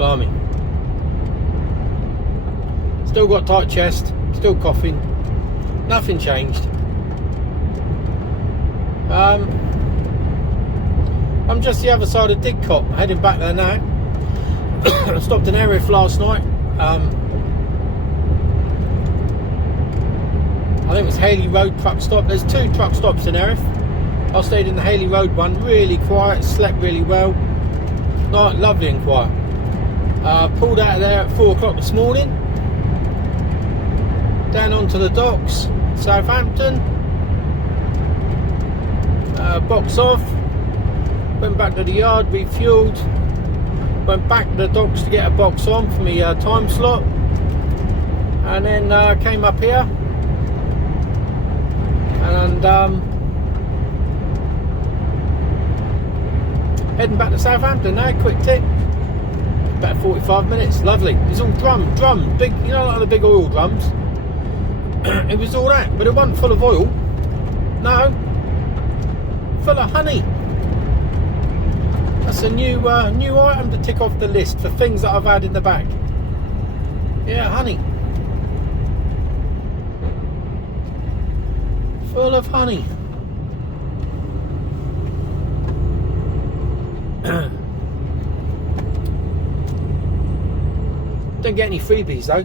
Blimey. Still got tight chest, still coughing. Nothing changed. I'm just the other side of Didcot, heading back there now. I stopped in Erith last night. I think it was Haley Road truck stop. There's 2 truck stops in Erith. I stayed in the Haley Road one, really quiet, slept really well. Nice, lovely and quiet. Pulled out of there at 4 o'clock this morning. Down onto the docks, Southampton. Box off. Went back to the yard, refueled. Went back to the docks to get a box on for my time slot. And then came up here. And heading back to Southampton now, quick tip. About 45 minutes, lovely. It's all drum, big, you know, like the big oil drums. It was all that, but it wasn't full of oil. No, full of honey. That's a new item to tick off the list for things that I've had in the bag. Yeah, honey. Full of honey. Don't get any freebies though.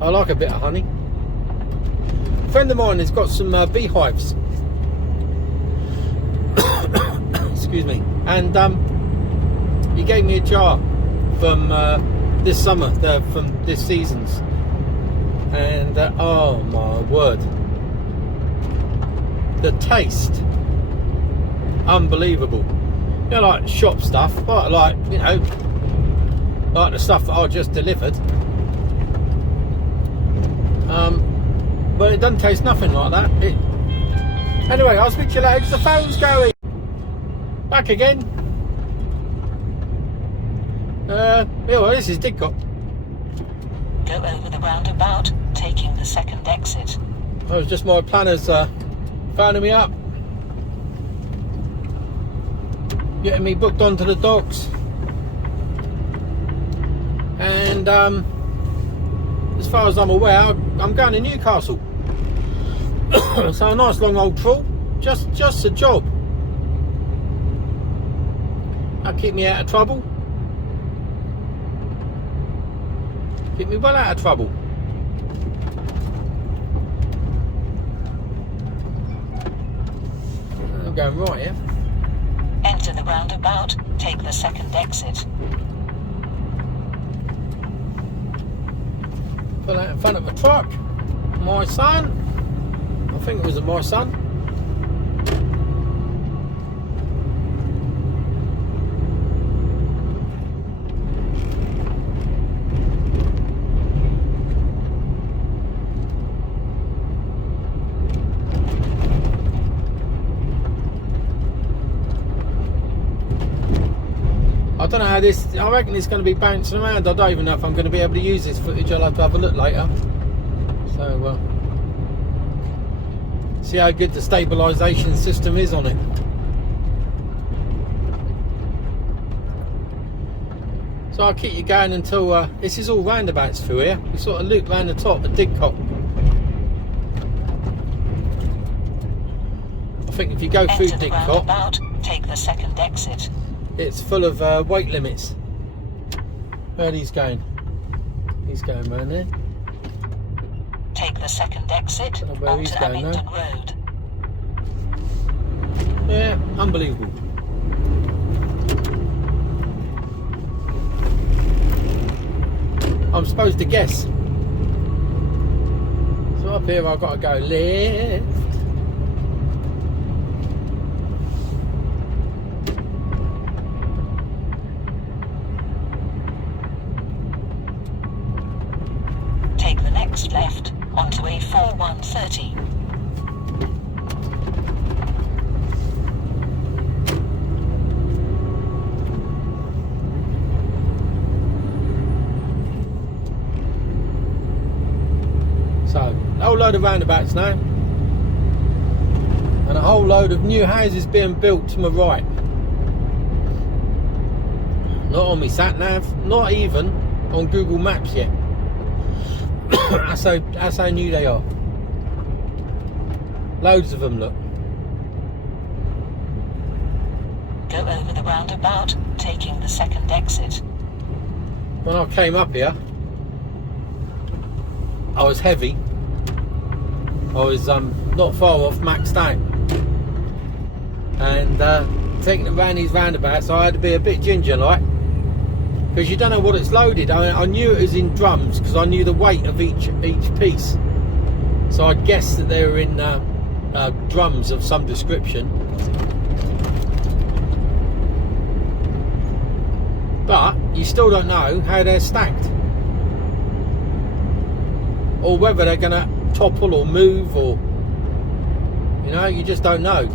I like a bit of honey. A friend of mine has got some beehives. Excuse me. And he gave me a jar from this summer, from this season's. And oh my word, the taste, unbelievable. You know, like shop stuff, like you know, like the stuff that I just delivered. But it doesn't taste nothing like that. Anyway, I'll speak to you later because the phone's going. Back again. Yeah, well, this is Didcot. Go over the roundabout, taking the second exit. That was just my planners phoning me up, getting me booked onto the docks. And as far as I'm aware, I'm going to Newcastle. So a nice long old trawl, just a job. That'll keep me out of trouble. Keep me well out of trouble. I'm going right here. Enter the roundabout, take the second exit. Pull out in front of a truck. My son. I think it was my son. I don't know how this, I reckon it's going to be bouncing around. I don't even know if I'm going to be able to use this footage. I'll have to have a look later. So, see how good the stabilisation system is on it. So I'll keep you going until, this is all roundabouts through here. We sort of loop round the top of Didcot. I think if you go through Didcot, take the second exit. It's full of weight limits. Where he's going? He's going round there. Take the second exit onto Abingdon Road. Yeah, unbelievable. I'm supposed to guess. So up here I've got to go left. Take the next left onto A4130. So, a whole load of roundabouts now. And a whole load of new houses being built to my right. Not on me sat nav, not even on Google Maps yet. That's how new they are. Loads of them, look. Go over the roundabout, taking the second exit. When I came up here, I was heavy. I was not far off maxed out, and taking it around these roundabouts, I had to be a bit ginger like, because you don't know what it's loaded. I knew it was in drums because I knew the weight of each piece, so I guessed that they were in drums of some description. But you still don't know how they're stacked, or whether they're going to topple or move, or you just don't know.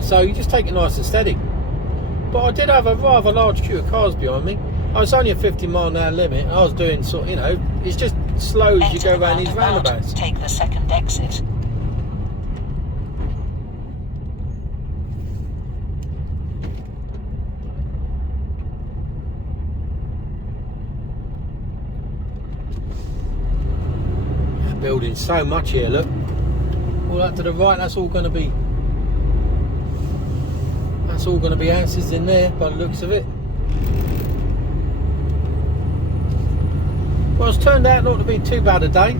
So you just take it nice and steady. But I did have a rather large queue of cars behind me. I was only a 50-mile-an-hour limit. I was doing it's just slow as you go around these roundabouts. Take the second exit. Building so much here, look. All that to the right, that's all going to be houses in there by the looks of it. Well, it's turned out not to be too bad a day.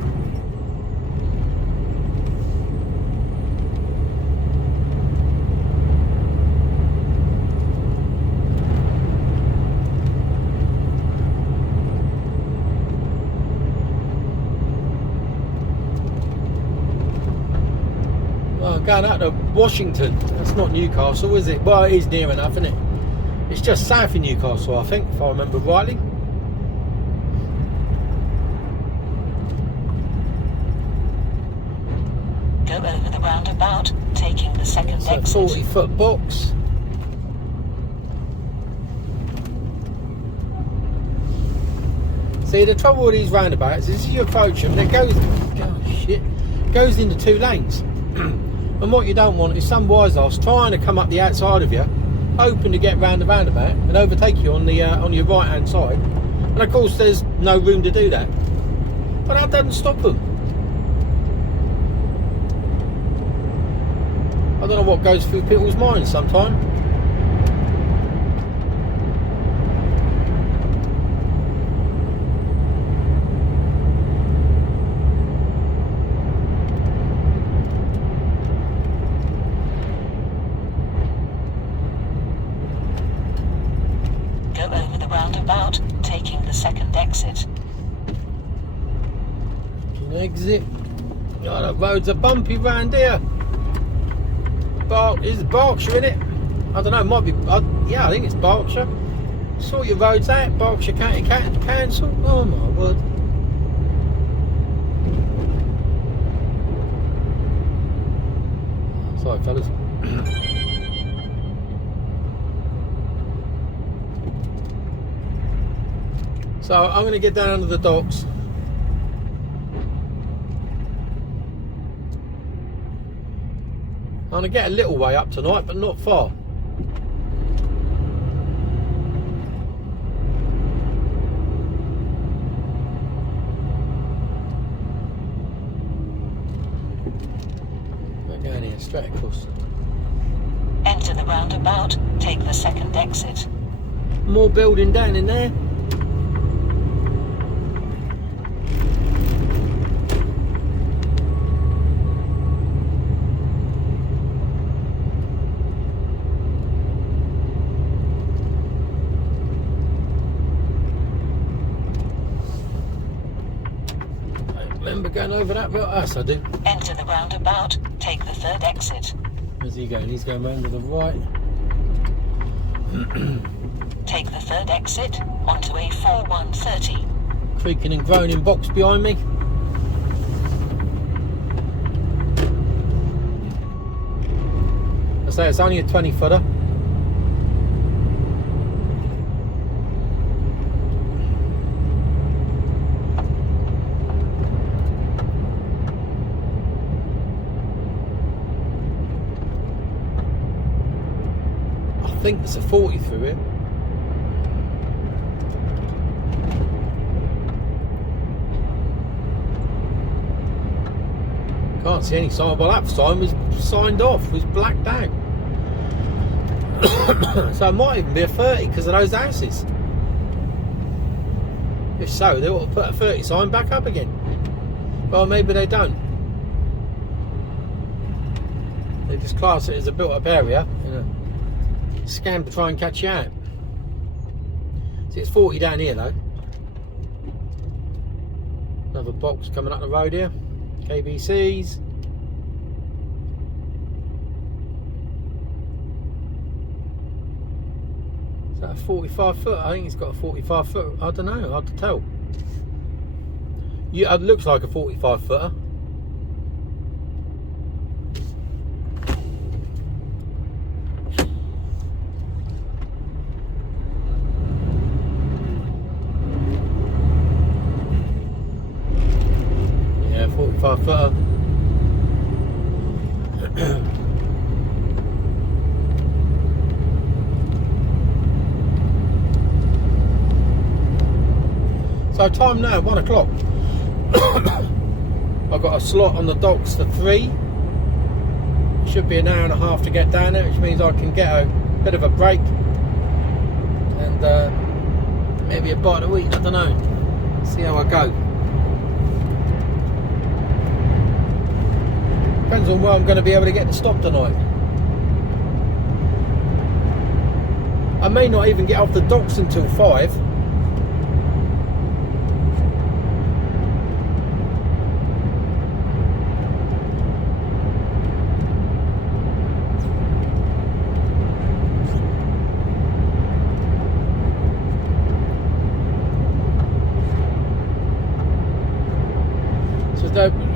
Going out to Washington. That's not Newcastle, is it? Well, it is near enough, isn't it? It's just south of Newcastle, I think, if I remember rightly. Go over the roundabout, taking the second exit. 40-foot box. See, the trouble with these roundabouts is you approach them, it goes into 2 lanes. And what you don't want is some wise-ass trying to come up the outside of you, hoping to get round the roundabout and overtake you on your right-hand side. And of course, there's no room to do that. But that doesn't stop them. I don't know what goes through people's minds sometimes. Taking the second exit. Exit. Oh, the roads are bumpy round here. Is Berkshire in it? I don't know. It might be. Yeah, I think it's Berkshire. Sort your roads out. Berkshire County Council. Oh my word. Sorry, fellas. So I'm going to get down under the docks. I'm going to get a little way up tonight, but not far. We're going here straight across. Enter the roundabout, take the second exit. More building down in there. Remember going over that bit? Yes, I do. Enter the roundabout, take the third exit. Where's he going? He's going round to the right. Take the third exit onto A4130. Creaking and groaning box behind me. I say it's only a 20-footer. I think there's a 40 through it. Can't see any sign. Well, that sign was signed off, was blacked out. So it might even be a 30 because of those houses. If so, they ought to put a 30 sign back up again. Well, maybe they don't. They just class it as a built-up area, you know, scam to try and catch you out. See, it's 40 down here though. Another box coming up the road here. KBCs. Is that a 45 foot? I think it's got a 45 foot. I don't know, hard to tell. Yeah, it looks like a 45 footer. Yeah, 45 footer. So time now, 1 o'clock. I've got a slot on the docks for 3. Should be an hour and a half to get down there, which means I can get a bit of a break and maybe a bite to eat, I don't know. See how I go. Depends on where I'm going to be able to get to stop tonight. I may not even get off the docks until 5.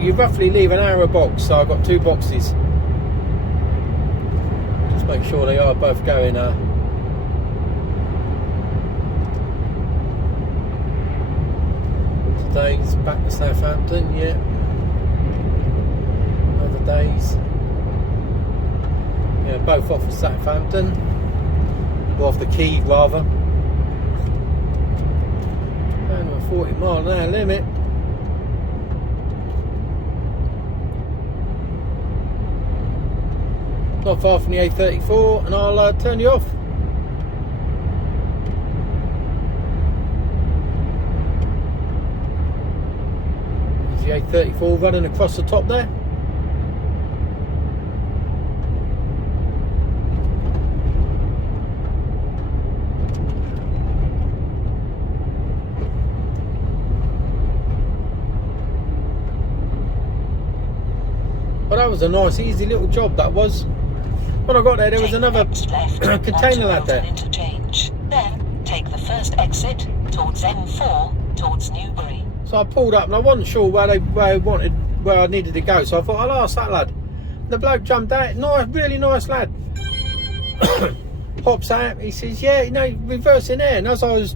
You roughly leave an hour a box, so I've got 2 boxes. Just make sure they are both going. Today's back to Southampton, yeah. Other days, yeah, both off of Southampton, or off the quay rather. And a 40 mile an hour limit. Not far from the A34, and I'll turn you off. There's the A34 running across the top there. Well, that was a nice, easy little job, that was. When I got there, there was another container lad there. Interchange. Then take the first exit towards M4 towards Newbury. So I pulled up and I wasn't sure where I needed to go. So I thought, I'll ask that lad. The bloke jumped out, nice, really nice lad. Hops out, he says, yeah, you know, reverse in there. And as I was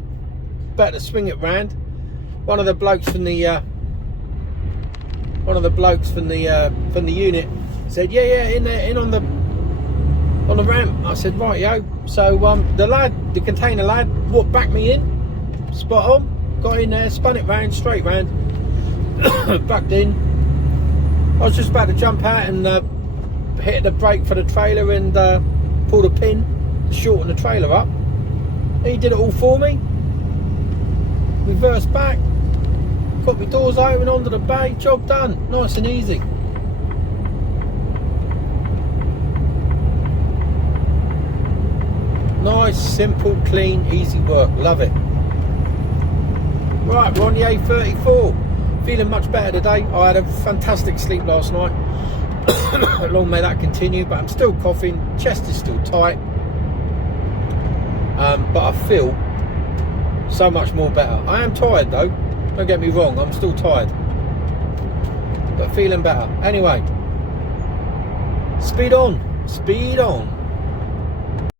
about to swing it round, one of the blokes from the unit said, yeah, in there, in on the ramp. I said, right, yo. So the container lad walked back me in, spot on, got in there, spun it round, straight round, backed in. I was just about to jump out and hit the brake for the trailer and pull the pin to shorten the trailer up. He did it all for me. Reversed back, got my doors open onto the bay, job done, nice and easy. Nice, simple, clean, easy work. Love it. Right, we're on the A34. Feeling much better today. I had a fantastic sleep last night. Long may that continue, but I'm still coughing. Chest is still tight. But I feel so much more better. I am tired though. Don't get me wrong, I'm still tired. But feeling better. Anyway, speed on. Speed on.